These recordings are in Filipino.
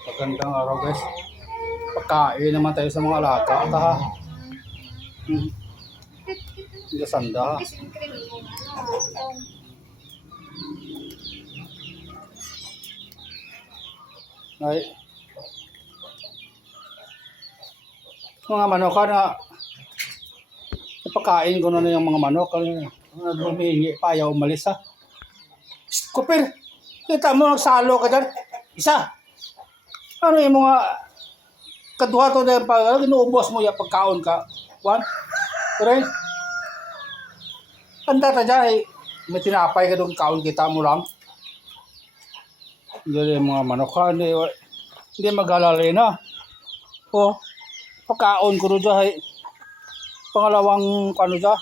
Magandang araw guys. Pagkain naman tayo sa mga alaga. Ha? Hindi sanda. Ay. Mga manok na pagkain ko na yung mga manok. Humihingi pa, ayaw umalis ha. Kupir, kita mo nagsalo ka dyan. Isa. Ano yung mga kaduha to na pag inuubos mo yung pagkaon ka. One. Three. Anda ta dyan eh. May tinapay ka doon kaon kita mo lang. Hindi yung mga manok ha. Hindi mag-alalay na. O. Pagkaon ko doon dyan eh. Pangalawang ano dyan.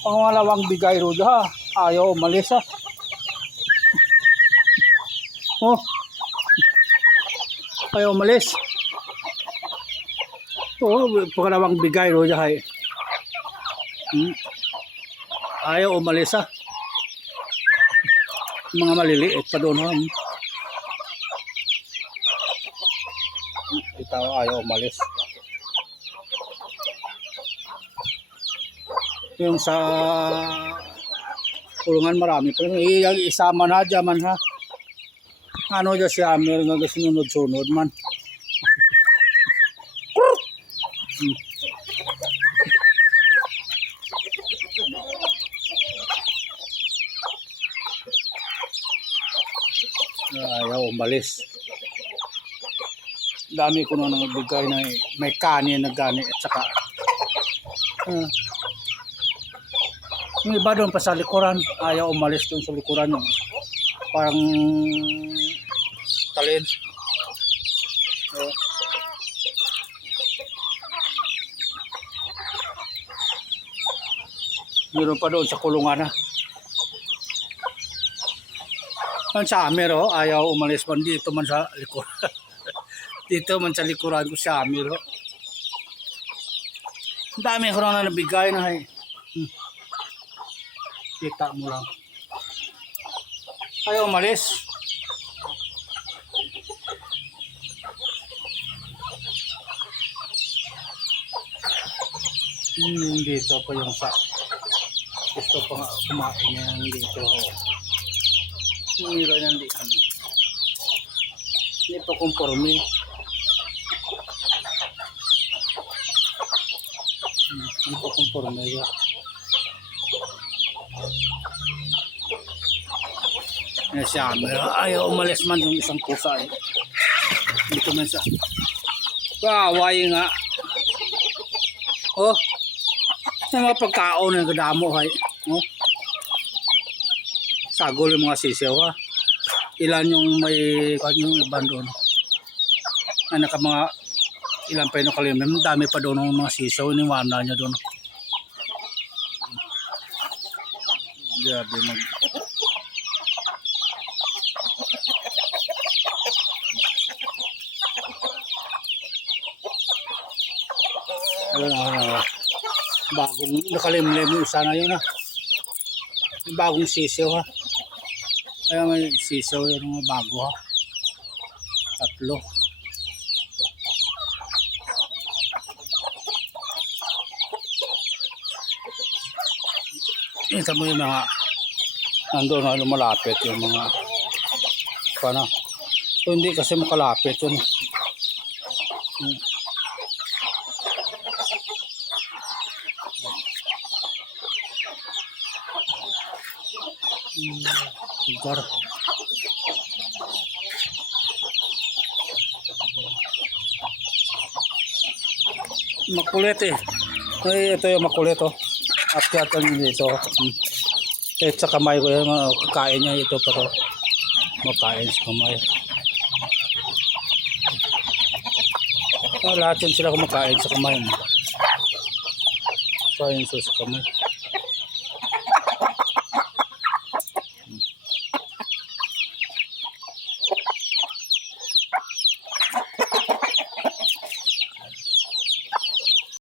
Pangalawang bigay doon dyan ha. Ayaw umalis ha. Oh. Ayaw umalis. Oh, pangalawang bigay doon dyan ha. Ayaw umalis ha. Mga maliliit pa doon ha. Ikaw ayaw umalis. Yung sa kulungan marami pa rin. Isama na dyan man ha. Ano dyan si Amir nga sinunod-sunod man. Ayaw umalis. Dami ko na nagbigay na may kanin na gani at saka yung iba doon pa sa likuran, ayaw umalis doon sa likuran yung parang talin. Meron pa doon sa kulungan ha. Sa Amir oh, ayaw umalis man dito man sa likuran. Dito man sa likuran ko sa Amir oh. Ang dami ko na nabigay na eh. Kita mo lang. Ayaw umalis. Dito pa yung sa gusto pa nga kumain yan dito oh. Nira yan dito. Hindi pa conforme. Hindi pa conforme yan. Siya, ayaw umalis man yung isang pusa eh. Dito man sa kaway nga. Oh, yung mga pagkaon ng kadamo hay. Oh. Sagol yung mga sisiw ha. Ilan yung may kanyang iban doon. Ano ka mga ilan pa yung kalimim. Dami pa doon ng mga sisiw. Iniwana niya doon. Grabe mag bagong nakalimlim yung isa na yun ha. Bagong sisiw ha. Kaya may sisiw yung mga bago ha. Tatlo. Ito mo yung mga nandoon na lumalapit yung mga paano. So, hindi kasi makalapit yun. Lugar. Makulit eh. Ay, ito yung makulit oh. Akyat yung dito. Kahit sa kamay ko yung kakain niya ito pero makain sa kamay. Lahat yun sila kumakain sa kamay. Kain sa kamay.